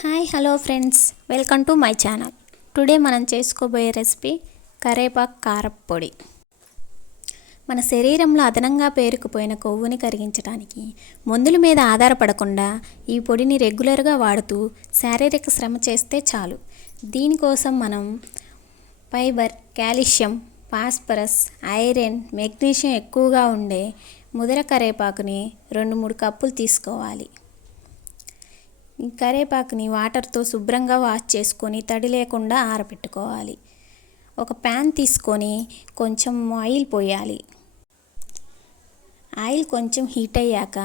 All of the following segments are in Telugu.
Hi hello friends, welcome to my channel. Today మనం చేసుకోబోయే రెసిపీ కరేపాకు కారప్పొడి. మన శరీరంలో అదనంగా పేరుకుపోయిన కొవ్వుని కరిగించడానికి మందుల మీద ఆధారపడకుండా ఈ పొడిని రెగ్యులర్గా వాడుతూ శారీరక శ్రమ చేస్తే చాలు. దీనికోసం మనం fibre, calcium, phosphorus, iron, magnesium ఎక్కువగా ఉండే ముదర కరేపాకుని 2-3 కప్పులు తీసుకోవాలి. ఈ కరేపాకుని వాటర్తో శుభ్రంగా వాష్ చేసుకొని తడి లేకుండా ఆరబెట్టుకోవాలి. ఒక ప్యాన్ తీసుకొని కొంచెం ఆయిల్ పోయాలి. ఆయిల్ కొంచెం హీట్ అయ్యాక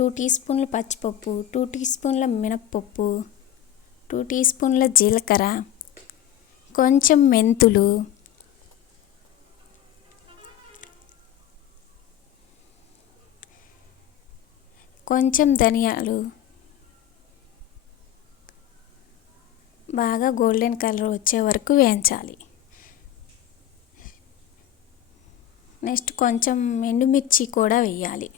2 టీ స్పూన్ల పచ్చిపప్పు, 2 టీ స్పూన్ల మినప్పప్పు, 2 టీ స్పూన్ల జీలకర్ర, కొంచెం మెంతులు, కొంచెం ధనియాలు బాగా గోల్డెన్ కలర్ వచ్చే వరకు వేయించాలి. నెక్స్ట్ కొంచెం ఎండుమిర్చి కూడా వేయాలి.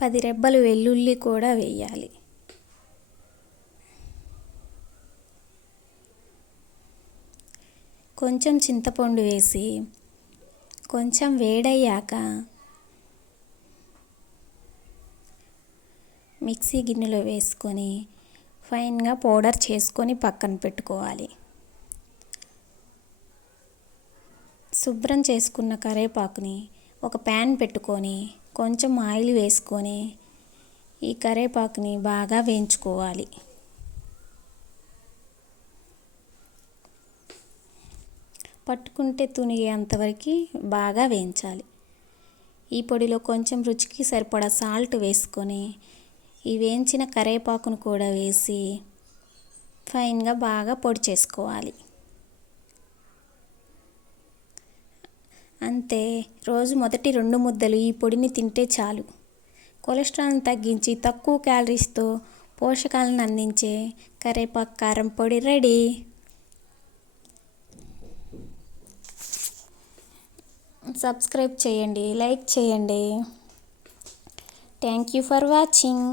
10 రెబ్బలు వెల్లుల్లి కూడా వేయాలి. కొంచెం చింతపండు వేసి కొంచెం వేడయ్యాక మిక్సీ గిన్నెలో వేసుకొని ఫైన్గా పౌడర్ చేసుకొని పక్కన పెట్టుకోవాలి. శుభ్రం చేసుకున్న కరివేపాకుని ఒక ప్యాన్ పెట్టుకొని కొంచెం ఆయిల్ వేసుకొని ఈ కరివేపాకుని బాగా వేయించుకోవాలి. పట్టుకుంటే తునిగేంతవరకు బాగా వేయించాలి. ఈ పొడిలో కొంచెం రుచికి సరిపడా సాల్ట్ వేసుకొని ఈ వేయించిన కరివేపాకును కూడా వేసి ఫైన్గా బాగా పొడి చేసుకోవాలి. అంతే, రోజు మొదటి 2 ముద్దలు ఈ పొడిని తింటే చాలు. కొలెస్ట్రాల్ని తగ్గించి తక్కువ క్యాలరీస్తో పోషకాలను అందించే కరివేపాకు కారం పొడి రెడీ. సబ్స్క్రైబ్ చేయండి, లైక్ చేయండి. Thank you for watching.